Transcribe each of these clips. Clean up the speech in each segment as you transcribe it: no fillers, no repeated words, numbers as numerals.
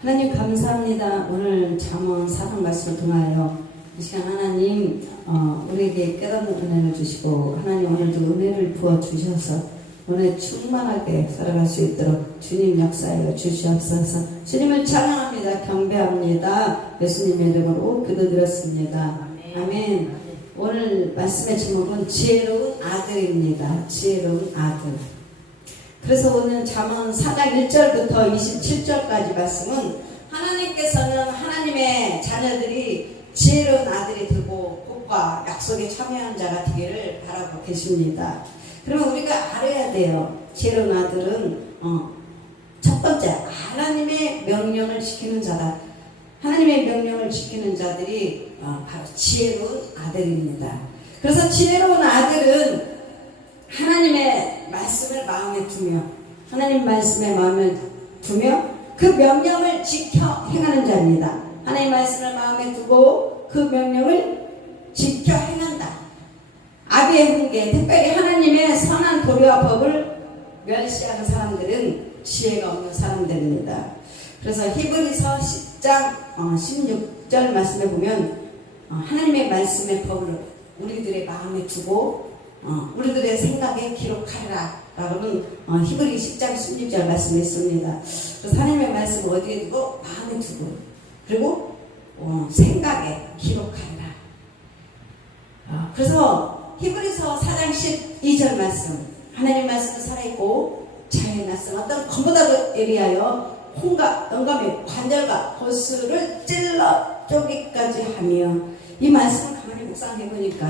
하나님 감사합니다. 오늘 잠언 사랑 말씀을 통하여 이 시간 하나님 우리에게 깨닫는 은혜를 주시고 하나님 오늘도 은혜를 부어주셔서 오늘 충만하게 살아갈 수 있도록 주님 역사하여 주시옵소서. 주님을 찬양합니다. 경배합니다. 예수님의 이름으로 기도드렸습니다. 아멘. 오늘 말씀의 제목은 지혜로운 아들입니다. 지혜로운 아들. 그래서 오늘 잠언 4장 1절부터 27절까지 말씀은 하나님께서는 하나님의 자녀들이 지혜로운 아들이 되고 복과 약속에 참여한 자가 되기를 바라고 계십니다. 그러면 우리가 알아야 돼요. 지혜로운 아들은 첫 번째 하나님의 명령을 지키는 자다. 하나님의 명령을 지키는 자들이 바로 지혜로운 아들입니다. 그래서 지혜로운 아들은 하나님의 말씀을 마음에 두며 하나님 말씀에 마음을 두며 그 명령을 지켜 행하는 자입니다. 하나님 말씀을 마음에 두고 그 명령을 지켜 행한다. 아비의 훈계, 특별히 하나님의 선한 도리와 법을 멸시하는 사람들은 지혜가 없는 사람들입니다. 그래서 히브리서 10장 16절 말씀에 보면 하나님의 말씀의 법을 우리들의 마음에 두고 우리들의 생각에 기록하라 라고는 히브리 10장 16절 말씀이 있습니다. 그래서 하나님의 말씀을 어디에 두고? 마음에 두고 그리고 생각에 기록하라. 그래서 히브리서 4장 12절 말씀, 하나님 말씀은 살아있고 자유의 말씀 어떤 검보다도 예리하여 혼과 영감의 관절과 골수를 찔러 쪼개기까지 하며, 이 말씀을 가만히 묵상해 보니까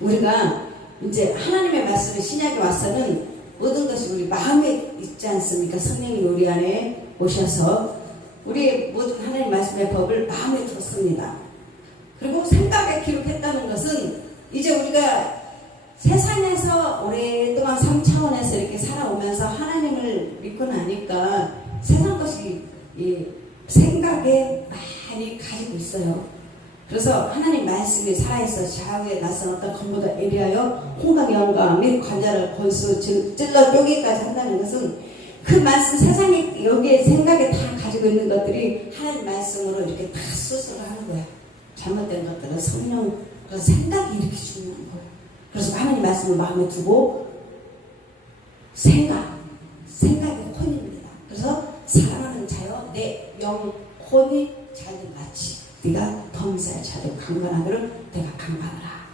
우리가 이제 하나님의 말씀을 신약에 와서는 모든 것이 우리 마음에 있지 않습니까? 성령이 우리 안에 오셔서 우리의 모든 하나님 말씀의 법을 마음에 뒀습니다. 그리고 생각에 기록했다는 것은 이제 우리가 세상에서 오랫동안 3차원에서 이렇게 살아오면서 하나님을 믿고 나니까 세상 것이 생각에 많이 가지고 있어요. 그래서 하나님 말씀이 살아있어 좌우에 낯선 어떤 것보다 예리하여 홍각 영감 및 관자를 권수 찔러 쪼개기까지 한다는 것은 그 말씀 세상에 여기에 생각에 다 가지고 있는 것들이 하나님 말씀으로 이렇게 다 수술을 하는 거야. 잘못된 것들은 성령 그 생각이 이렇게 중요한 거예요. 그래서 하나님 말씀을 마음에 두고 생각이 혼입니다. 그래서 사랑하는 자여 내 영혼이 잘된 같이 네가 범사에 자도 강건하기를 내가 강건하라.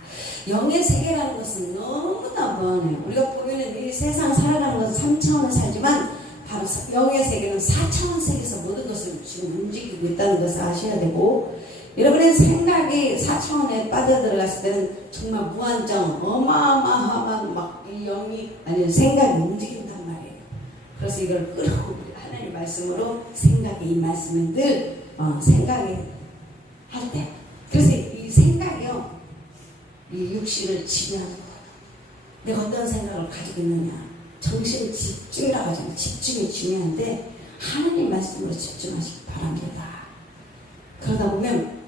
영의 세계라는 것은 너무나 무한해요. 우리가 보면은 이 세상 살아가는 것은 3차원을 살지만 바로 영의 세계는 4차원 세계에서 모든 것을 지금 움직이고 있다는 것을 아셔야 되고, 여러분의 생각이 4차원에 빠져들어갔을 때는 정말 무한정 어마어마한 막 이 영이 아니 생각이 움직인단 말이에요. 그래서 이걸 끌고 하나님 말씀으로 생각이 이 말씀은 늘 생각이 할 때, 그래서 이 생각이요, 이 육신을 지배하는 거예요. 내가 어떤 생각을 가지고 있느냐, 정신 집중이라고 하잖아요. 집중이 중요한데 하나님 말씀으로 집중하시기 바랍니다. 그러다 보면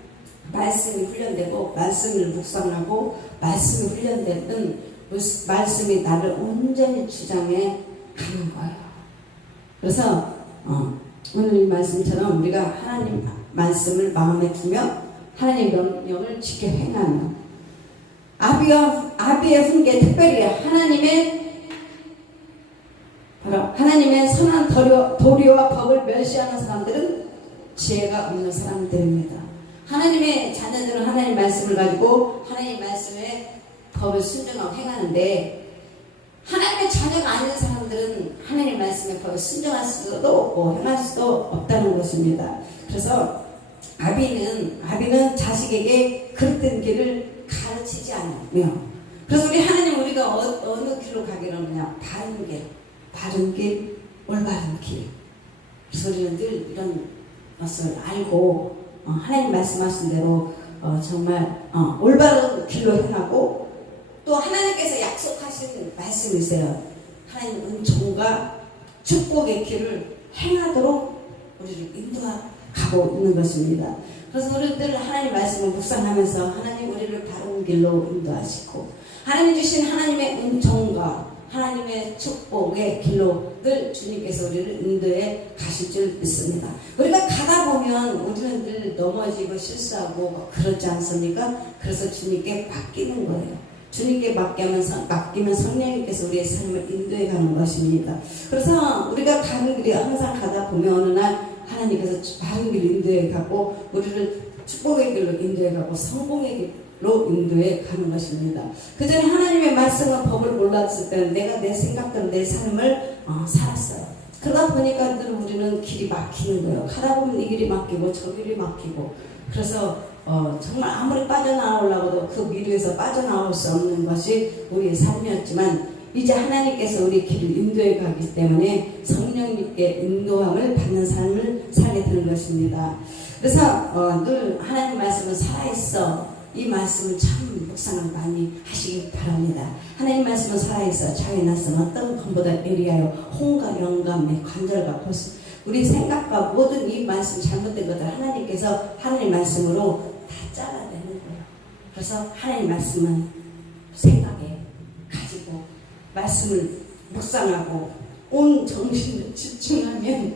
말씀이 훈련되고 말씀을 묵상하고 말씀이 훈련되는 말씀이 나를 온전히 주장해 가는 거예요. 그래서 오늘 이 말씀처럼 우리가 하나님 말씀을 마음에 두며 하나님 명령을 지켜 행하며 아비의 훈계, 특별히 하나님의 선한 도리와 법을 멸시하는 사람들은 지혜가 없는 사람들입니다. 하나님의 자녀들은 하나님 말씀을 가지고 하나님 말씀의 법을 순종하고 행하는데, 하나님의 자녀가 아닌 사람들은 하나님 말씀의 법을 순종할 수도 없고 행할 수도 없다는 것입니다. 그래서 아비는 자식에게 그릇된 길을 가르치지 않으며, 그래서 우리 하나님 우리가 어느 길로 가기로 하느냐, 바른 길, 올바른 길. 그래서 우리는 늘 이런 것을 알고 하나님 말씀하신 대로 정말 올바른 길로 행하고, 또 하나님께서 약속하신 말씀이 있어요. 하나님 은총과 축복의 길을 행하도록 우리를 인도하고 있는 것입니다. 그래서 우리들 하나님 말씀을 묵상하면서 하나님 우리를 바른 길로 인도하시고 하나님 주신 하나님의 은총과 하나님의 축복의 길로 늘 주님께서 우리를 인도해 가실 줄 믿습니다. 우리가 가다 보면 우리는 늘 넘어지고 실수하고 그렇지 않습니까? 그래서 주님께 맡기는 거예요. 주님께 맡기면 성령님께서 우리의 삶을 인도해 가는 것입니다. 그래서 우리가 가는 길이 항상 가다 보면 어느 날 하나님께서 바른 길로 인도해 가고 우리를 축복의 길로 인도해 가고 성공의 길로 인도해 가는 것입니다. 그 전에 하나님의 말씀과 법을 몰랐을 때는 내가 내 생각대로 내 삶을 살았어요. 그러다 보니까 늘 우리는 길이 막히는 거예요. 가다 보면 이 길이 막히고 저 길이 막히고 그래서 정말 아무리 빠져나오려고도 그 미루에서 빠져나올 수 없는 것이 우리의 삶이었지만 이제 하나님께서 우리 길을 인도해 가기 때문에 성령님께 인도함을 받는 삶을 살게 되는 것입니다. 그래서 늘 하나님 말씀은 살아있어. 이 말씀을 참 묵상을 많이 하시길 바랍니다. 하나님 말씀은 살아있어. 자기 낯선 어떤 것보다 예리하여 홍과 영감의 관절과 고수 우리 생각과 모든 이 말씀 잘못된 것들 하나님께서 하나님 말씀으로 다 잘라내는 거예요. 그래서 하나님 말씀은 생각에 가지고 말씀을 묵상하고 온 정신을 집중하면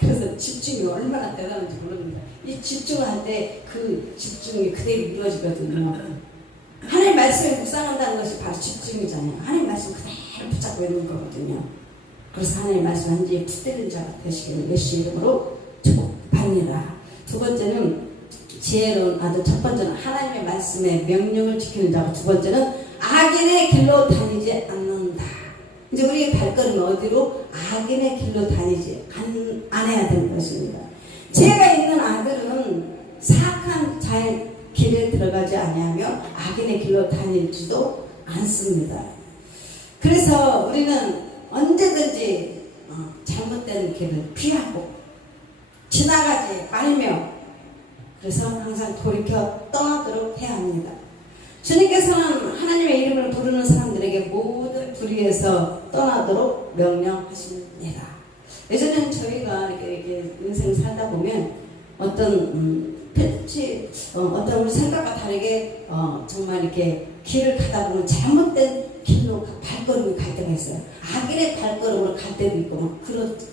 그래서 집중이 얼마나 대단한지 모릅니다. 이 집중할 때 그 집중이 그대로 이루어지거든요. 하나님 말씀에 묵상한다는 것이 바로 집중이잖아요. 하나님 말씀 그대로 붙잡고 있는 거거든요. 그래서 하나님 말씀 한지에 붙들린 자가 되시기를 예수의 이름으로 축복합니다. 두 번째는 지혜로운 아들, 첫 번째는 하나님의 말씀에 명령을 지키는 자고 두 번째는 악인의 길로 다니지 않는다. 이제 우리의 발걸음이 어디로? 악인의 길로 다니지 않아야 되는 것입니다. 지혜가 있는 아들은 사악한 자의 길에 들어가지 아니하며 악인의 길로 다니지도 않습니다. 그래서 우리는 언제든지 잘못된 길을 피하고 지나가지 말며 그래서 항상 돌이켜 떠나도록 해야 합니다. 주님께서는 하나님의 이름을 부르는 사람들에게 모든 불의에서 떠나도록 명령하십니다. 예전에는 저희가 이렇게 인생 살다 보면 어떤 어떤 우리 생각과 다르게 정말 이렇게 길을 가다 보면 잘못된 길로 발걸음이 갈 때가 있어요. 악인의 발걸음으로 갈 때도 있고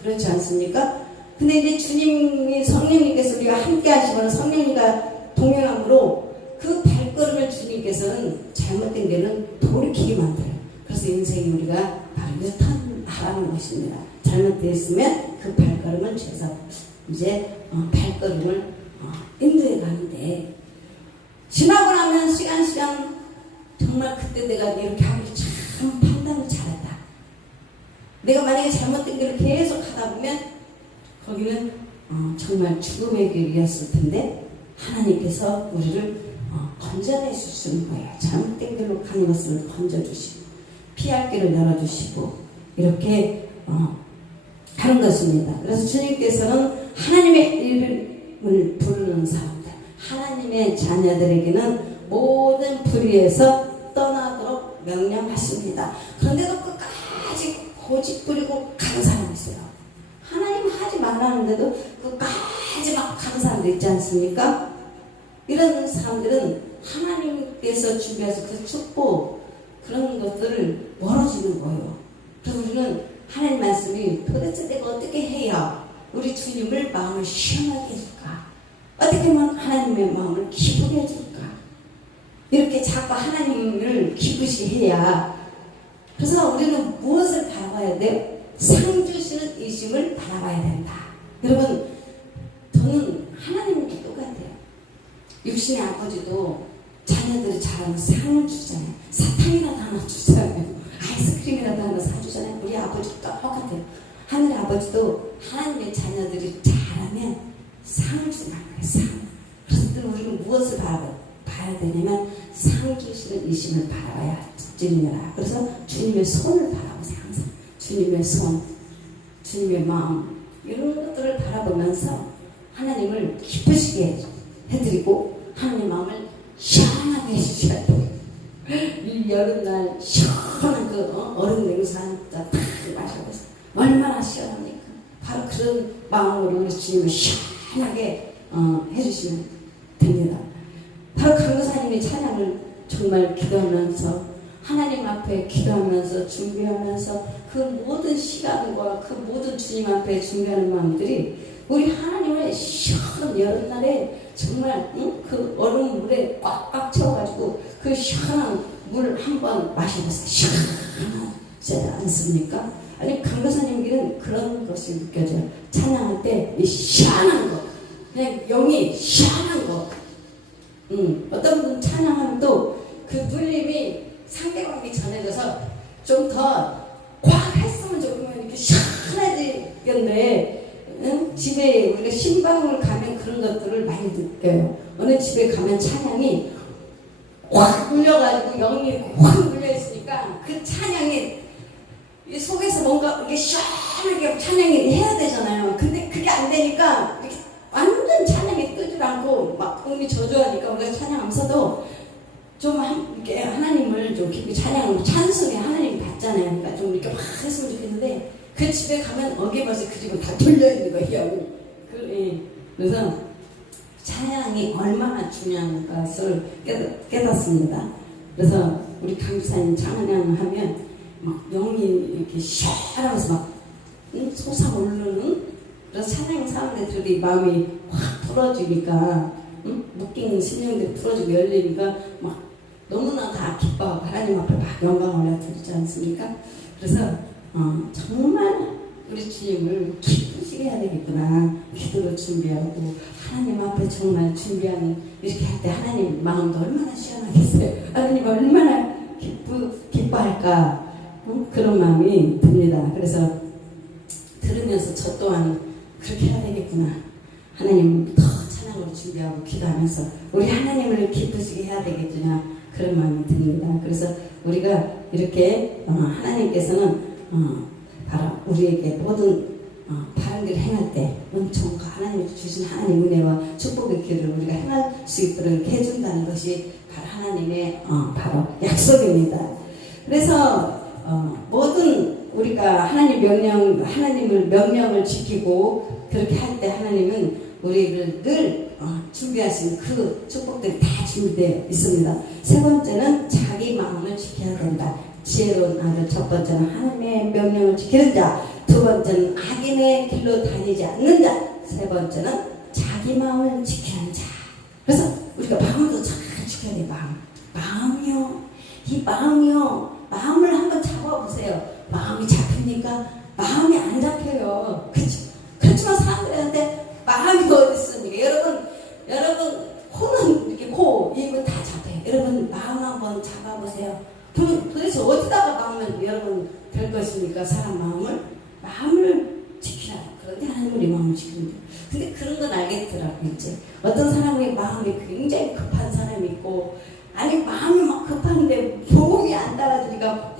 그렇지 않습니까? 근데 이제 주님이 성령님께서 우리가 함께 하시면 성령님과 동행함으로 그 발걸음을 주님께서는 잘못된 길은 돌이키게 만들어요. 그래서 인생이 우리가 바로 유턴하라는 것입니다. 잘못되었으면 그 발걸음을 죄서 이제 발걸음을 인도해 가는데 지나고 나면 시간 정말 그때 내가 이렇게 하길 참 판단을 잘했다. 내가 만약에 잘못된 길을 계속 하다 보면 거기는 정말 죽음의 길이었을 텐데 하나님께서 우리를 건져내주시는 거예요. 잘못된 길로 가는 것을 건져주시고 피할 길을 열어주시고 이렇게 하는 것입니다. 그래서 주님께서는 하나님의 이름을 부르는 사람들, 하나님의 자녀들에게는 모든 불의에서 떠나도록 명령하십니다. 그런데도 끝까지 고집 부리고 가는 사람이 있어요. 하나님 하지 말라는데도 끝까지 막 가는 사람도 있지 않습니까? 이런 사람들은 하나님께서 준비하신 그 축복 그런 것들을 멀어지는 거예요. 그래서 우리는 하나님 말씀이 도대체 내가 어떻게 해야 우리 주님을 마음을 시원하게 해줄까? 어떻게 하면 하나님의 마음을 기쁘게 해줄까? 이렇게 자꾸 하나님을 기쁘시 해야. 그래서 우리는 무엇을 바라봐야 돼? 상 주시는 이심을 바라봐야 된다. 여러분, 저는 하나님께 똑같아요. 육신의 아버지도 자녀들이 잘하면 상을 주잖아요. 사탕이라도 하나 주잖아요. 아이스크림이라도 하나 사주잖아요. 우리 아버지도 똑같아요. 하늘의 아버지도 하나님의 자녀들이 잘하면 상을 준다는 거예요. 상. 그래서 우리는 무엇을 봐야 되냐면 상 주시는 이심을 바라봐야 주님이라. 그래서 주님의 손을 바라보세요. 항상 주님의 손, 주님의 마음 이런 것들을 바라보면서 하나님을 기쁘시게 해드리고 하나님의 마음을 시원하게 해주셔야 돼요. 이 여름날 시원한 그 얼음 냉수 한잔 딱 마셔보세요. 얼마나 시원합니까? 바로 그런 마음으로 우리 주님을 시원하게 해주시면 됩니다. 바로 강도사님의 찬양을 정말 기도하면서 하나님 앞에 기도하면서 준비하면서 그 모든 시간과 그 모든 주님 앞에 준비하는 마음들이 우리 하나님의 시원한 여름날에 정말 그 얼음 물에 꽉꽉 채워가지고 그 시원한 물 한 번 마셔보세요. 시원하지 않습니까? 아니 강도사님께는 그런 것이 느껴져요. 찬양할 때 이 시원한 거, 그냥 영이 시원한 거. 어떤 분은 찬양하면 또 그 눌림이 상대방에게 전해져서 좀 더 꽉 했으면 좋으면 이렇게 시원해지겠는데 집에 우리가 신방을 가면 그런 것들을 많이 느껴요. 어느 집에 가면 찬양이 확 눌려가지고 영이 확 눌려있으니까 그 찬양이 이 속에서 뭔가 이렇게 시원하게 찬양이 해야 되잖아요. 근데 그게 안 되니까 이렇게 완전 찬양이 뜨질 않고 막 음이 저조하니까 우리가 찬양하면서도 좀 이렇게 하나님을 좀 깊이 찬양하고 찬송에 하나님 받잖아요. 그러니까 좀 이렇게 막 했으면 좋겠는데 그 집에 가면 어깨버스 그리고 다 돌려있는 거예요. 그래서 찬양이 얼마나 중요한 것을 깨닫습니다. 그래서 우리 강주사님 찬양하면 막 영이 이렇게 시원하면서 막 솟아오르는 그래서 찬양 사람들이 마음이 확 풀어지니까 묶인 심령들이 풀어지고 열리니까 막 너무나 다 기뻐하고 하나님 앞에 막 영광을 올려드리지 않습니까? 그래서 정말 우리 주님을 기쁘시게 해야 되겠구나. 기도로 준비하고 하나님 앞에 정말 준비하는 이렇게 할 때 하나님 마음도 얼마나 시원하겠어요. 하나님 얼마나 기뻐할까 그런 마음이 듭니다. 그래서 들으면서 저 또한 그렇게 해야 되겠구나. 하나님 더 찬양으로 준비하고 기도하면서 우리 하나님을 기쁘시게 해야 되겠구나 그런 마음이 듭니다. 그래서 우리가 이렇게 하나님께서는 바로 우리에게 모든 바른 길을 행할 때 엄청 하나님이 주신 하나님 은혜와 축복의 길을 우리가 행할 수 있도록 해준다는 것이 바로 하나님의 바로 약속입니다. 그래서 모든 우리가 하나님을 명령을 지키고 그렇게 할 때 하나님은 우리를 늘 준비하신 그 축복들이 다 준비되어 있습니다. 세 번째는 자기 마음을 지켜야 된다. 지혜로운 아들. 첫 번째는 하나님의 명령을 지키는 자. 두 번째는 악인의 길로 다니지 않는 자. 세 번째는 자기 마음을 지키는 자. 그래서 우리가 마음도 잘 지켜야 돼요. 마음이요. 이 마음이요. 마음을 한번 잡아보세요. 마음이 잡힙니까? 마음이 안 잡혀요. 그렇지만 사람들한테 마음이 어디 있습니까? 여러분 코는 이렇게 입은 다 잡혀요. 여러분 마음 한번 잡아보세요. 도대체 어디다가 마음을 여러분 될 것입니까? 사람 마음을 지키라. 그런데 하나님 우리 마음을 지키는데. 근데 그런 건 알겠더라고요. 이제 어떤 사람의 마음이 굉장히 급한 사람이 있고 아니 마음이 막 급한데 몸이 안 따라주니까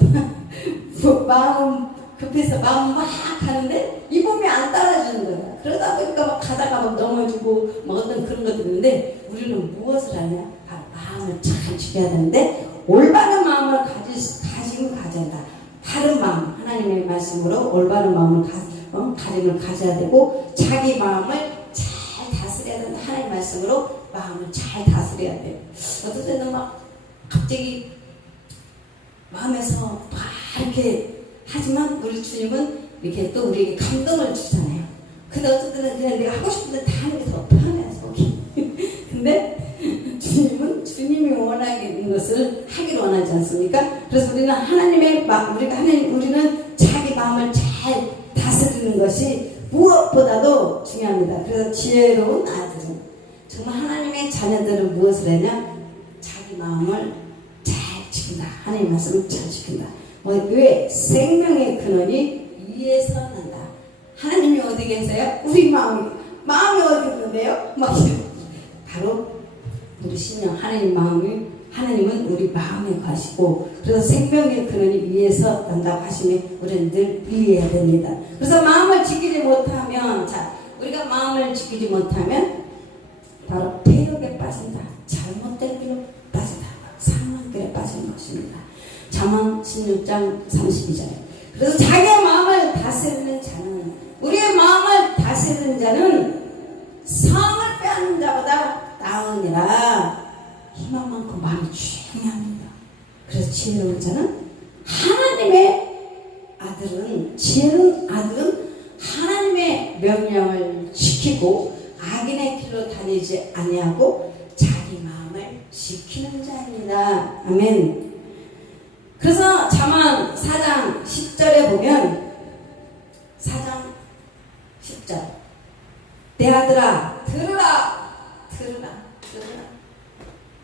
마음 급해서 마음 막 하는데 이 몸이 안 따라주는 거야. 그러다 보니까 막 가다가 막 넘어지고 뭐 어떤 그런 것도 있는데 우리는 무엇을 하냐? 바로 마음을 잘 지켜야 되는데 올바른 마음을 가지면 가져야 한다. 바른 마음, 하나님의 말씀으로 올바른 마음을 가짐을 가져야 되고 자기 마음을 잘 다스려야 된다. 하나님 말씀으로 마음을 잘 다스려야 돼요. 어떤 때는 막 갑자기 마음에서 막 이렇게 하지만 우리 주님은 이렇게 또 우리에게 감동을 주잖아요. 근데 어떤 때는 그냥 내가 하고 싶은데 다 하는 게 더 편해 속이. 근데 주님은 주님이 원하는 것을 하기를 원하지 않습니까? 그래서 우리는 우리는 자기 마음을 잘 다스리는 것이 무엇보다도 중요합니다. 그래서 지혜로운 아들은 정말 하나님의 자녀들은 무엇을 하냐? 자기 마음을 잘 지킨다. 하나님 말씀을 잘 지킨다. 왜? 생명의 근원이 위에서 난다. 하나님이 어디 계세요? 우리 마음이 어디 있는데요? 바로 우리 신령 하나님은 우리 마음에 가시고 그래서 생명의 근원이 위에서 난다고 하시면 우리는 늘 이해해야 됩니다. 그래서 마음을 지키지 못하면 우리가 마음을 지키지 못하면 바로 폐역에 빠진다. 잘못된 길로 빠진다. 상한 길에 빠지는 것입니다. 잠언 16장 32절. 그래서 자기의 마음을 다스리는 자는 우리의 마음을 다스리는 자는 상을 빼앗는 자보다 나으니라. 희망 많고 마음이 조용히 합니다. 그래서 지혜로운 자는 하나님의 아들은, 지혜로운 아들은 하나님의 명령을 지키고 악인의 길로 다니지 아니하고 자기 마음을 지키는 자입니다. 아멘. 그래서 잠언 4장 10절에 보면 4장 10절 내 아들아 들으라 들으라 들으라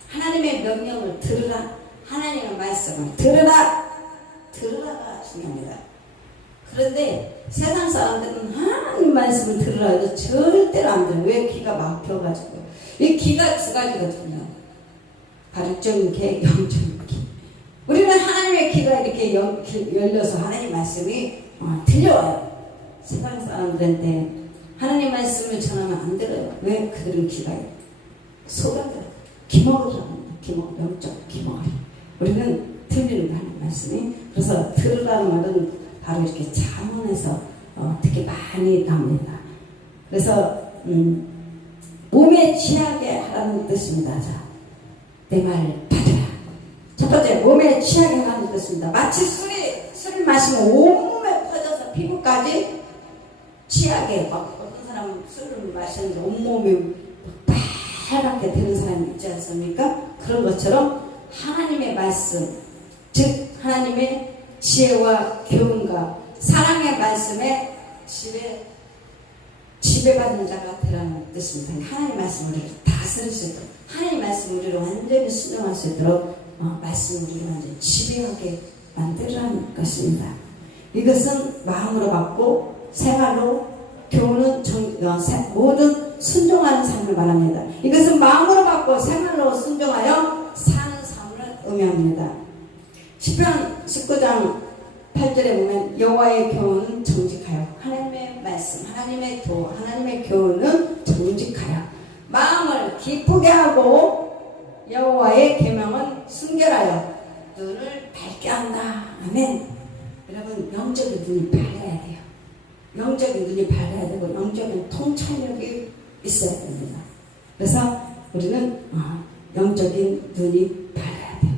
하나님의 명령을 들으라 하나님의 말씀을 들으라 들으라가 중요합니다. 그런데 세상 사람들은 하나님 말씀을 들으라 해도 절대로 안 들어요. 왜? 귀가 막혀가지고. 이 귀가 두 가지거든요. 가르적인 귀, 영적인 귀. 우리는 하나님의 귀가 이렇게 열려서 하나님 말씀이 들려와요. 세상 사람들한테 하나님 말씀을 전하면 안 들어요. 왜? 그들은 귀가 속아들어요. 귀먹으라고 합니다. 귀먹, 영적 귀먹으리. 우리는 들리는 거 하나님 말씀이. 그래서 들으라는 말은 바로 이렇게 잠언에서 되게 많이 나옵니다. 그래서 몸에 취하게 하라는 뜻입니다. 자, 내 말 받아라. 첫 번째, 몸에 취하게 하라는 뜻입니다. 마치 술을 마시면 온몸에 퍼져서 피부까지 취하게, 막 어떤 사람은 술을 마시는데 온몸이 빨갛게 되는 사람이 있지 않습니까? 그런 것처럼 하나님의 말씀, 즉 하나님의 지혜와 교훈과 사랑의 말씀에 지배받는 자가 되라는 뜻입니다. 하나님 말씀을 우리를 다스릴 수 있도록, 하나님 말씀을 우리를 완전히 순종할 수 있도록 말씀을 우리를 완전히 지배하게 만들라는 것입니다. 이것은 마음으로 받고 생활로 교훈은 모든 순종하는 삶을 말합니다. 이것은 마음으로 받고 생활로 순종하여 사는 삶을 의미합니다. 시편 19장 8절에 보면 여호와의 교훈은 정직하여 하나님의 말씀, 하나님의 도, 하나님의 교훈은 정직하여 마음을 기쁘게 하고 여호와의 계명은 순결하여 눈을 밝게 한다. 아멘. 여러분, 영적인 눈이 밝아야 돼요. 영적인 눈이 밝아야 되고 영적인 통찰력이 있어야 됩니다. 그래서 우리는 영적인 눈이 밝아야 돼요.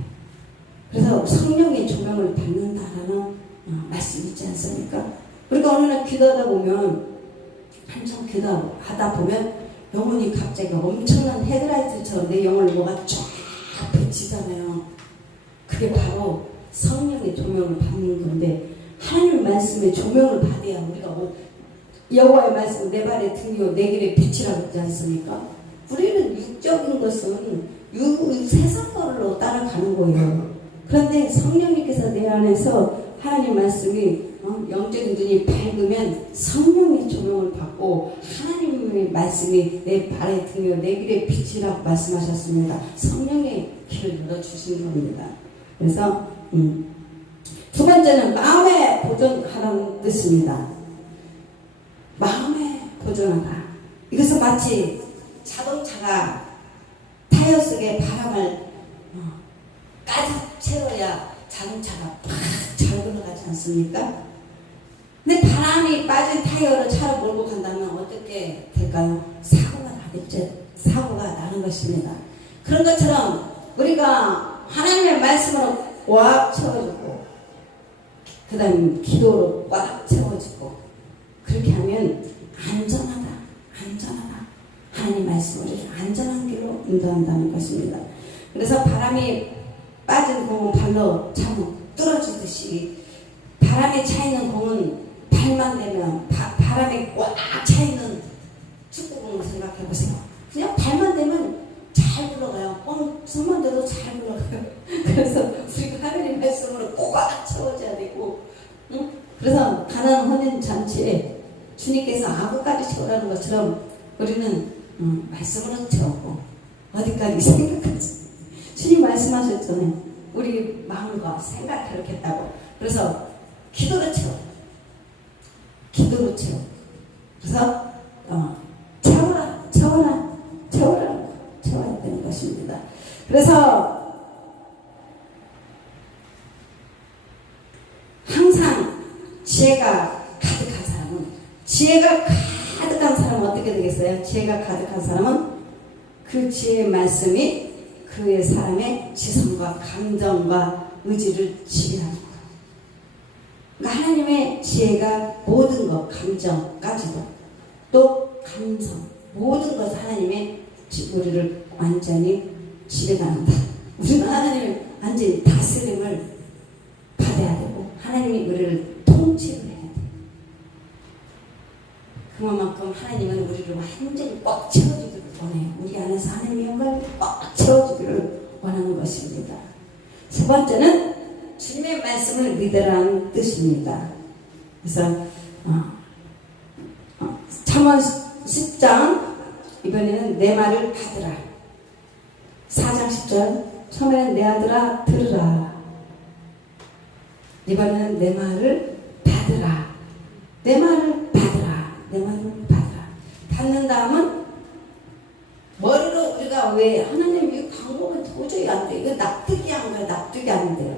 그래서 성령의 조명을 받는다라는 말씀이 있지 않습니까? 우리가 어느 날 기도하다 보면, 한참 기도하다 보면 영혼이 갑자기 엄청난 헤드라이트처럼 내 영혼을 뭐가 쫙 비치잖아요. 그게 바로 성령의 조명을 받는 건데, 하나님의 말씀에 조명을 받아야 우리가 여호와의 말씀 내 발에 등이요 내 길에 빛이라고 했지 않습니까? 우리는 육적인 것은 세상 걸로 따라가는 거예요. 그런데 성령님께서 내 안에서 하나님 말씀이 영적인 눈이 밝으면 성령의 조명을 받고 하나님의 말씀이 내 발에 등이요 내 길에 빛이라고 말씀하셨습니다. 성령의 길을 열어주신 겁니다. 그래서 두 번째는 마음에 보존하라는 뜻입니다. 마음에 보존하라. 이것은 마치 자동차가 타이어 속에 바람을 가득 채워야 자동차가 팍 잘 돌아가지 않습니까? 근데 바람이 빠진 타이어를 차로 몰고 간다면 어떻게 될까요? 사고가 나겠죠. 사고가 나는 것입니다. 그런 것처럼 우리가 하나님의 말씀으로 꽉 채워주고 그 다음 기도로 꽉 채워주고 그렇게 하면 안전하다. 하나님 말씀을 안전한 길로 인도한다는 것입니다. 그래서 바람이 빠진 공은 발로 차면 뚫어지듯이 바람에 차있는 공은 발만 대면 바람에 꽉 차있는 축구공을 생각해보세요. 그냥 발만 대면 잘 굴러가요. 손만 대도 잘 굴러가요. 그래서 우리가 하나님 말씀으로 꽉 채워줘야 되고, 그래서 가나안 혼인잔치에 주님께서 아구까지 채우라는 것처럼 우리는 말씀으로 채우고 어디까지 생각하지. 주님 말씀하셨잖아요. 우리 마음과 생각 그렇게 했다고. 그래서 기도로 채워. 그래서 채워야 되는 것입니다. 그래서 항상 지혜가 가득한 사람은 어떻게 되겠어요? 지혜가 가득한 사람은 그 지혜의 말씀이 그의 사람의 지성과 감정과 의지를 지배하는 거예요. 그러니까 하나님의 지혜가 모든 것, 감정까지도 또 감성, 모든 것을 하나님의 우리를 완전히 지배한다. 우리는 하나님의 완전히 다스림을 받아야 되고 하나님이 우리를 통치를 해야 돼. 그만큼 하나님은 우리를 완전히 꽉 채워주기를 원해요. 우리 안에서 하나님의 영광을 꽉 채워주기를 원하는 것입니다. 세 번째는 주님의 말씀을 믿으라는 뜻입니다. 그래서 잠언 10장 이번에는 내 말을 받으라. 4장 10절 처음에는 내 아들아 들으라. 이번에는 내 말을 받으라. 내 말을 받으라. 내 말을 받으라. 받는 다음은 머리로 우리가 왜 하나님 이 광고는 도저히 안 돼. 이거 납득이 안 돼요. 납득이 안 돼요.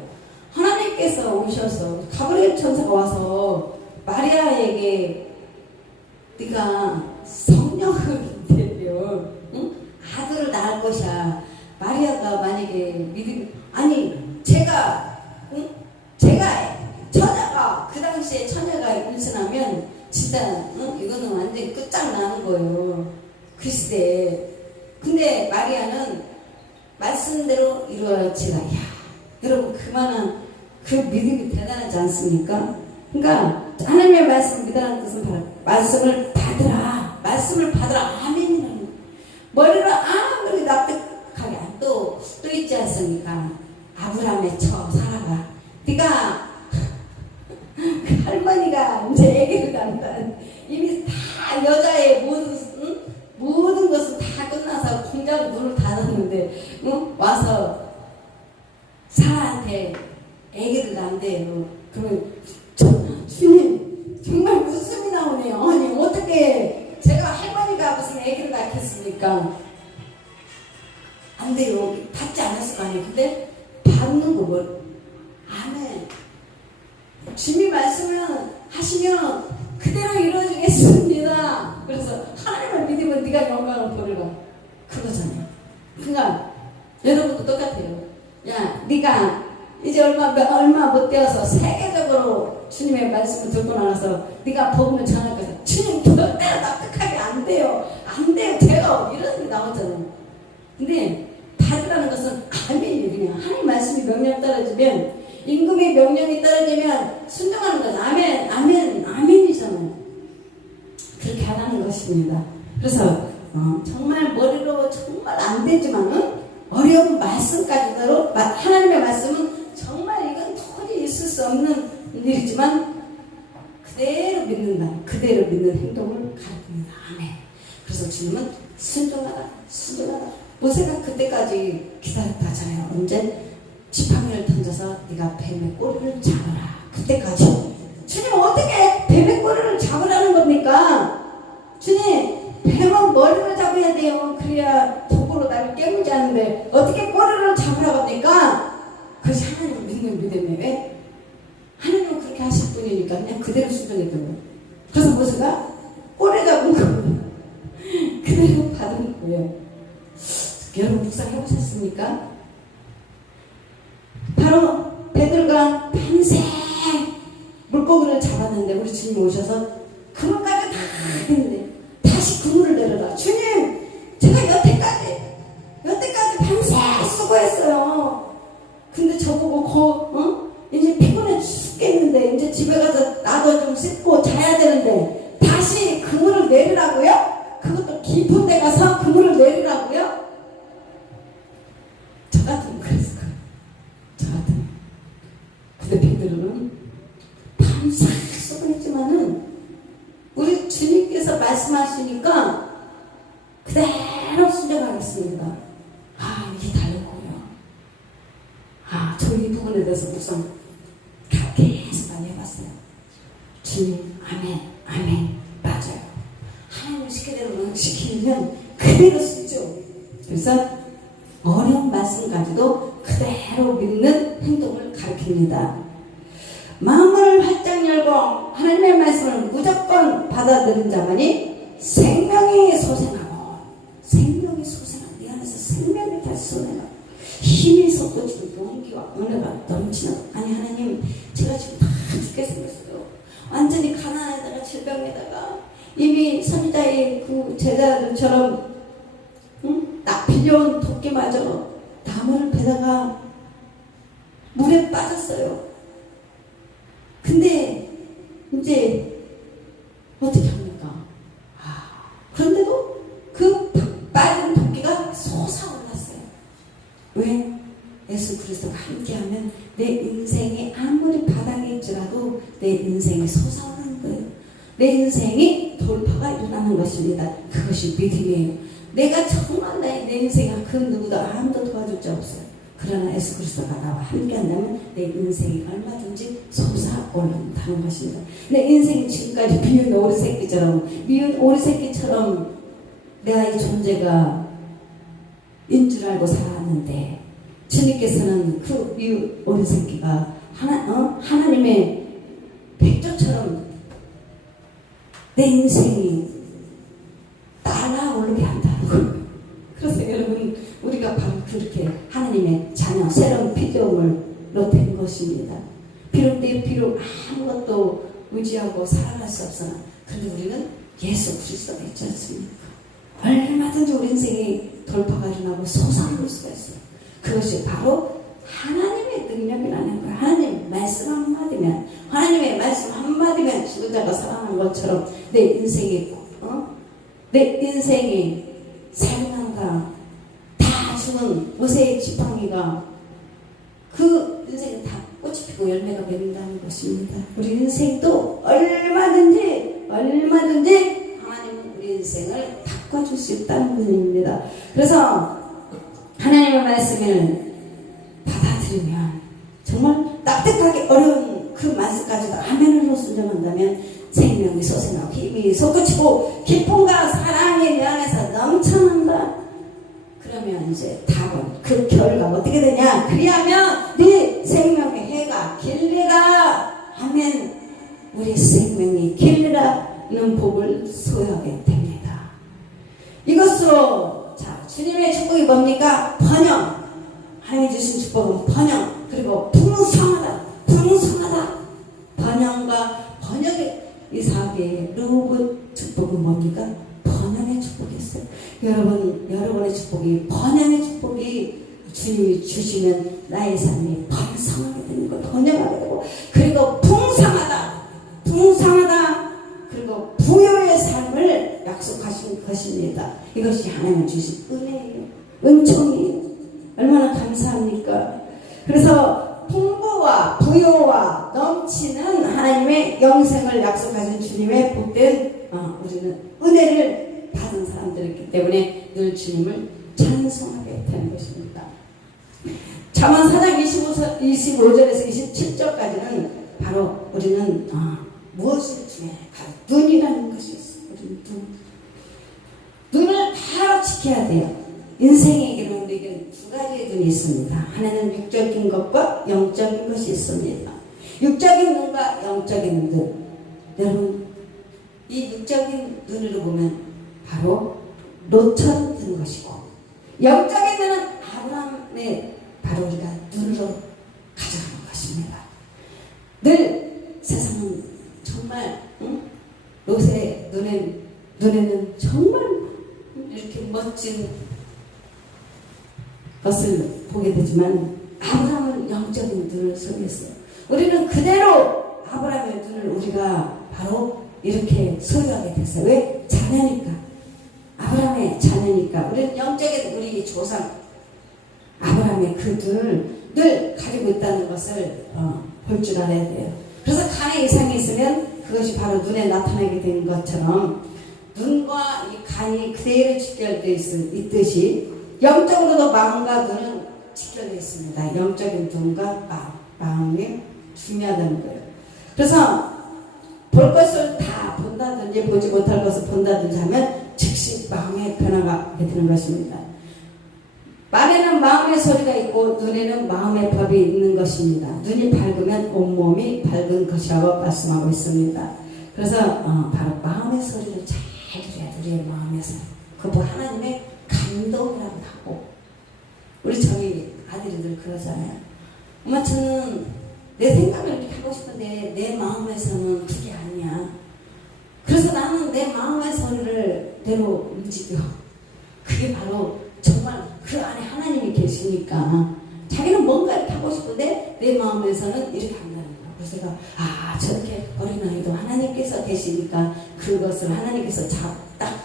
하나님께서 오셔서 가브리엘 천사가 와서 마리아에게 네가 성령을 내려 응? 아들을 낳을 것이야. 마리아가 만약에 믿음 제가 처녀가 그 당시에 처녀가 임신하면 진짜 이거는 완전히 끝장나는 거예요. 그 시대에. 근데 마리아는 말씀대로 이루어지라. 야, 여러분 그만한 그 믿음이 대단하지 않습니까? 그러니까 하나님의 말씀을 믿으라는 뜻은 바로 말씀을 받으라. 말씀을 받으라. 아멘이라는 거예요. 머리로 아무리 납득하게 또 있지 않습니까? 아브라함의 처 사라가 네가 그 할머니가 이제 애기를 낳는다. 이미 다 여자의 모든 것은 다 끝나서 공장 문을 닫았는데 와서 사라한테 애기를 낳는대요. 그러면 주님 정말 웃음이 나오네요. 아니 어떻게 제가 할머니가 무슨 애기를 낳겠습니까? 안 돼요. 받지 않았을 거 아니에요. 근데 받는 거 뭐? 아멘. 주님이 말씀을 하시면 그대로 이루어지겠습니다. 그래서 하나님을 믿으면 네가 영광을 보리라. 그거잖아요. 그러니까 여러분도 똑같아요. 야, 네가 이제 얼마 못 되어서 세계적으로 주님의 말씀을 듣고 나서 네가 복음을 전할 것이다. 주님 절대로 납득하게 안 돼요. 안 돼요. 제가 이런 게 나오잖아요. 근데 받으라는 것은 아멘이에요. 그냥 하나님 말씀이 명령 떨어지면 임금의 명령이 떨어지면 순종하는 거죠. 아멘, 아멘, 아멘이잖아요. 그렇게 하라는 것입니다. 그래서 정말 머리로 정말 안 되지만은 어려운 말씀까지도 하나님의 말씀은 정말 이건 도저히 있을 수 없는 일이지만 그대로 믿는다. 그대로 믿는 행동을 가르칩니다. 아멘. 그래서 주님은 순종하라, 순종하라. 모세가 그때까지 기다렸다잖아요. 언제? 지팡이를 던져서 네가 뱀의 꼬리를 잡아라. 그때까지. 주님 어떻게 뱀의 꼬리를 잡으라는 겁니까? 주님 뱀은 머리를 잡아야 돼요. 그래야 독으로 나를 깨물지 않는데 어떻게 꼬리를 잡으라고 합니까? 그것이 하나님 믿는 믿음이에요. 왜? 하나님은 그렇게 하실 분이니까 그냥 그대로 순종했던 거예요. 그래서 모세가 꼬리 잡은 거예요. 그대로 받은 거예요. 여러분 묵상해보셨습니까? 바로 베들과 밤새 물고기를 잡았는데 우리 주님 오셔서 그물까지 다 했는데 다시 그물을 내려라. 주님 제가 여태까지 밤새 수고했어요. 근데 저보고 이제 피곤해 죽겠는데 이제 집에 가서 나도 좀 씻고 자야 되는데 다시 그물을 내리라고요? 그것도 깊은 데 가서 그물을 내리라고요? 저 같으면 그랬을 거예요. 저 같으면. 근데 베드로는 밤새 수고했지만은 우리 주님께서 말씀하시니까 그대로 순종하겠습니다. 이게 다르고요. 저 이 부분에 대해서 묵상 계속 많이 해봤어요. 주님, 아멘, 아멘, 맞아요. 하나님 시키대로 시키면 그대로 쓰죠. 그래서 어려운 말씀까지도 그대로 믿는 행동을 가르칩니다. 마음을 활짝 열고 하나님의 말씀을 무조건 받아들인 자만이 생명이 솟아나고 내 안에서 생명이 다시 솟아나고 힘이 솟구치는 용기와 은혜가 넘치는, 아니 하나님 제가 지금 다 죽게 생겼어요. 완전히 가난에다가 질병에다가 이미 선지자의 그 제자들처럼 나 빌려온 도끼마저 나무를 베다가 물에 빠졌어요. 근데 이제 어떻게 합니까? 그런데도 그 빠진 도끼가 솟아올랐어요. 왜? 예수 그리스도가 함께하면 내 인생이 아무리 바닥에 있더라도 내 인생이 솟아오르는 거예요. 내 인생이 돌파가 일어나는 것입니다. 그것이 믿음이에요. 내가 정말 내 인생을 그 누구도 아무도 도와줄 자 없어요. 그러나 예수 그리스도가 나와 함께한다면 내 인생이 얼마든지 솟아오른다는 것입니다. 내 인생이 지금까지 미운 오리새끼처럼 내가 이 존재가 인 줄 알고 살았는데, 주님께서는 그 미운 오리새끼가 하나님의 백조처럼 내 인생이 날아오르게 한다는 거예요. 그래서 여러분, 우리가 바로 그렇게 하나님의 자녀, 새로운 피조물로 된 것입니다. 비록 아무것도 의지하고 살아갈 수 없으나, 그런데 우리는 예수 그리스도가 있지 않습니까? 얼마든지 우리 인생이 돌파가 일어나고 솟아오를 수가 있어요. 그것이 바로 하나님의 능력이라는 거예요. 하나님 말씀 한마디면, 하나님의 말씀 한마디면 죽은 자가 살아난 것처럼 내 인생이 살아난다. 다 죽은 모세의 지팡이가 그 인생은 다 꽃이 피고 열매가 맺는다는 것입니다. 우리 인생도 얼마든지 하나님은 우리 인생을 바꿔줄 수 있다는 분입니다. 그래서 하나님의 말씀을 받아들이면, 정말 딱딱하게 어려운 그 말씀까지도 아멘으로 순종한다면 생명이 솟아나고 힘이 솟구치고 기쁨과 사랑이 내 안에서 넘쳐난다. 그러면 이제 답은, 그 결과가 어떻게 되냐? 그리하면 네 생명의 해가 길리라 하면 우리 생명이 길리라는 복을 소유하게 됩니다. 이것으로 주님의 축복이 뭡니까? 번영. 하나님이 주신 축복은 번영, 그리고 풍성하다. 번영과 번역의 이 사계의 루브 축복은 뭡니까? 번영의 축복이었어요. 여러분의 축복이, 번영의 축복이 주님이 주시면 나의 삶이 번성하게 되는 거예요. 번영하게 되고, 그리고 풍성하다. 그리고 부요의 삶을 약속하신 것입니다. 이것이 하나님이 주신 은혜예요. 은총이에요. 얼마나 감사합니까? 그래서 풍부와 부요와 넘치는 하나님의 영생을 약속하신 주님의 복된 우리는 은혜를 받은 사람들이기 때문에 늘 주님을 찬송하게 되는 것입니다. 잠언 4장 25절에서 27절까지는 바로 우리는 무엇을 중에 눈이라는 것이 있어요. 우리는 눈을 바로 지켜야 돼요. 인생에게는 우리에게는 두 가지의 눈이 있습니다. 하나는 육적인 것과 영적인 것이 있습니다. 육적인 눈과 영적인 눈. 여러분, 이 육적인 눈으로 보면 바로 롯처럼 든 것이고, 영적인 눈은 아브라함의 바로 우리가 눈으로 가져가는 것입니다. 늘 세상은 정말 롯의 눈에는 정말 이렇게 멋진 것을 보게 되지만 아브라함은 영적인 눈을 소유했어요. 우리는 그대로 아브라함의 눈을 우리가 바로 이렇게 소유하게 됐어요. 왜? 자녀니까. 아브라함의 자녀니까. 우리는 영적인 우리 조상 아브라함의 그 눈을 늘 가지고 있다는 것을 볼 줄 알아야 돼요. 그래서 간에 이상이 있으면 그것이 바로 눈에 나타나게 된 것처럼 눈과 이 간이 그대로 직결되어 있듯이 영적으로도 마음과 눈은 직결되어 있습니다. 영적인 눈과 마음이 중요하다는 거예요. 그래서 볼 것을 다 본다든지 보지 못할 것을 본다든지 하면 즉시 마음의 변화가 되는 것입니다. 말에는 마음의 소리가 있고 눈에는 마음의 법이 있는 것입니다. 눈이 밝으면 온몸이 밝은 것이라고 말씀하고 있습니다. 그래서 바로 마음의 소리를 잘 들어야 돼. 우리의 마음에서 그거 하나님의 감동이라고 하고, 우리 저희 아들이들 그러잖아요. 엄마 저는 내 생각을 이렇게 하고 싶은데 내 마음에서는 그게 아니야. 그래서 나는 내 마음의 소리를 대로 움직여. 그게 바로 정말 그 안에 하나님이 계시니까 자기는 뭔가 이렇게 하고 싶은데 내 마음에서는 이렇게 한다는 거야. 그래서 제가 저렇게 어린아이도 하나님께서 계시니까 그것을 하나님께서 딱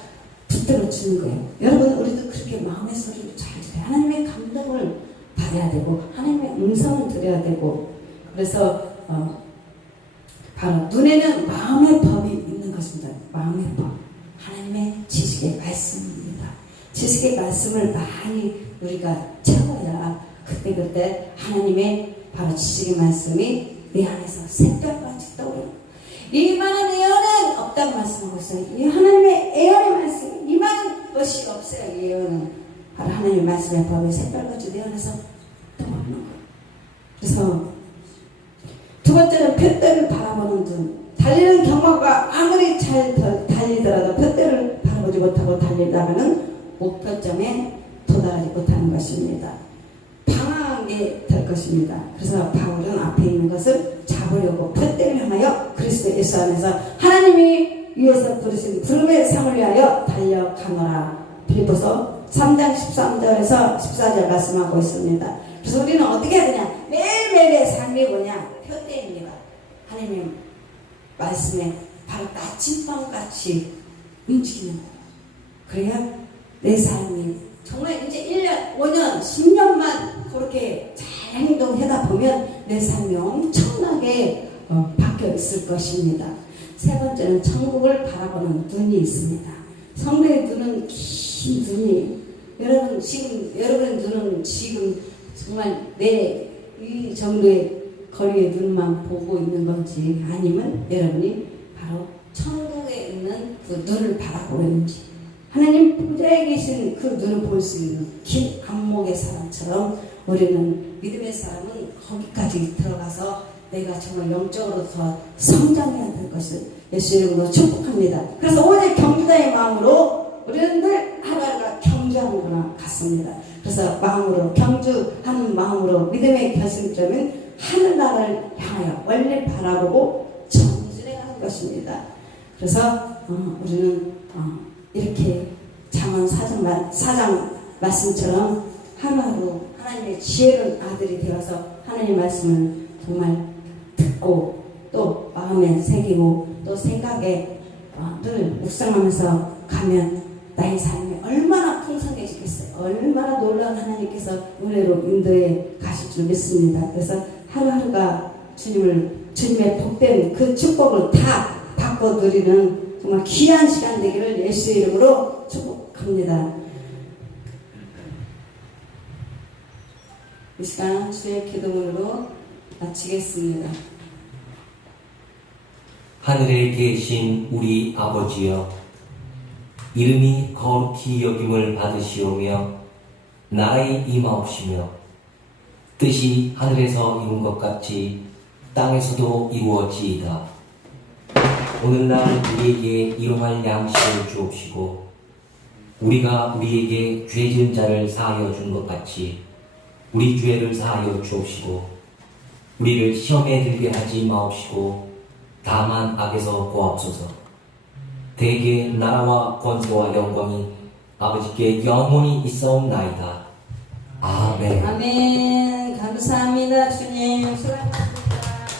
붙들어 주는 거예요. 여러분 우리도 그렇게 마음의 소리를 잘 들어야 하나님의 감동을 받아야 되고 하나님의 음성을 들어야 되고 그래서 바로 눈에는 마음의 법이 있는 것입니다. 마음의 법. 하나님의 지식의 말씀입니다. 지식의 말씀을 많이 우리가 채워야 그때 하나님의 바로 지식의 말씀이 내 안에서 새벽같이 떠오르는 이만한 예언은 없다고 말씀하고 있어요. 이 하나님의 예언의 말씀 이만한 것이 없어요. 예언은 바로 하나님의 말씀의 법이 새벽같이 내 안에서 떠오르는 거예요. 그래서 두 번째는 푯대를 바라보는 눈. 달리는 경마가 아무리 잘 달리더라도 푯대를 바라보지 못하고 달리다가는 목표점에 도달하지 못하는 것입니다. 방황하게 될 것입니다. 그래서 바울은 앞에 있는 것을 잡으려고 푯대를 향하여 그리스도 예수 안에서 하나님이 위에서 부르신 부름의 상을 위하여 달려가노라. 빌립보서 3장 13절에서 14절 말씀하고 있습니다. 그래서 우리는 어떻게 해야 되냐? 매일매일의 삶이 뭐냐? 푯대입니다. 하나님 말씀에 바로 나침반같이 움직이는 거예요. 그래야 내 삶이 정말 이제 1년, 5년, 10년만 그렇게 잘 행동하다 보면 내 삶이 엄청나게 바뀌어 있을 것입니다. 세 번째는 천국을 바라보는 눈이 있습니다. 성도의 눈은 긴 눈이 여러분의 눈은 지금 정말 내 이 정도의 거리의 눈만 보고 있는 건지 아니면 여러분이 바로 천국에 있는 그 눈을 바라보고 있는지 하나님 보좌에 계신 그 눈을 볼 수 있는 긴 안목의 사람처럼 우리는 믿음의 사람은 거기까지 들어가서 내가 정말 영적으로 더 성장해야 될 것을 예수 이름으로 축복합니다. 그래서 오직 경주자의 마음으로 우리는 늘 하루하루가 경주하는 거나 같습니다. 그래서 마음으로 경주하는 마음으로 믿음의 결승점은 하늘나라를 향하여 멀리 바라보고 전진해 가는 것입니다. 그래서 우리는 이렇게 잠언 4장 말씀처럼 하루하루 하나님의 지혜로운 아들이 되어서 하나님의 말씀을 정말 듣고 또 마음에 새기고 또 생각에 늘 묵상하면서 가면 나의 삶이 얼마나 풍성해지겠어요. 얼마나 놀라운 하나님께서 은혜로 인도해 가실 줄 믿습니다. 그래서 하루하루가 주님의 복된 그 축복을 다 받고 누리는 정말 귀한 시간 되기를 예수의 이름으로 축복합니다. 이 시간 주의 기도문으로 마치겠습니다. 하늘에 계신 우리 아버지여, 이름이 거룩히 여김을 받으시오며 나라의 임하옵시며 뜻이 하늘에서 이룬 것 같이 땅에서도 이루어지이다. 오늘날 우리에게 일용할 양식을 주옵시고 우리가 우리에게 죄 지은 자를 사하여 준 것 같이 우리 죄를 사하여 주옵시고 우리를 시험에 들게 하지 마옵시고 다만 악에서 구하옵소서. 대개 나라와 권세와 영광이 아버지께 영원히 있사옵나이다. 아멘. 아멘. 감사합니다 주님. 수고하셨습니다.